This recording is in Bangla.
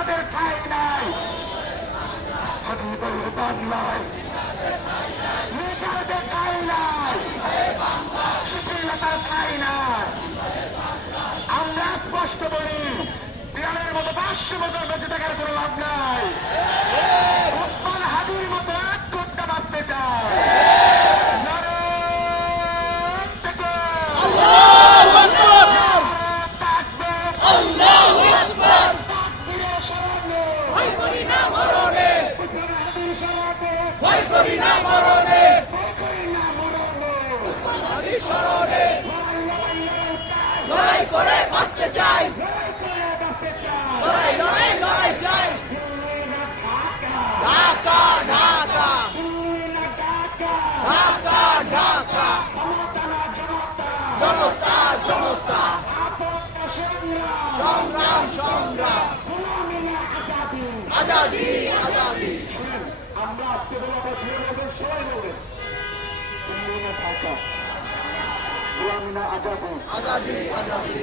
আমাদের ঠাই নাই। বাংলায় নাই। শিথিলতার ঠাই নাই। আমরা স্পষ্ট বলি, বিড়ালের মতো পাঁচশো বছর বেঁচে থাকার কোনো লাভ নাই। ভয় করি না মরণে। লড়াই আজাদি। আজাদি। আমরা আজকে শুরু করবেন সবাই বলবেন দিল্লি না ঢাকা গোলামি না আজাদি। আজাদি আজাদি।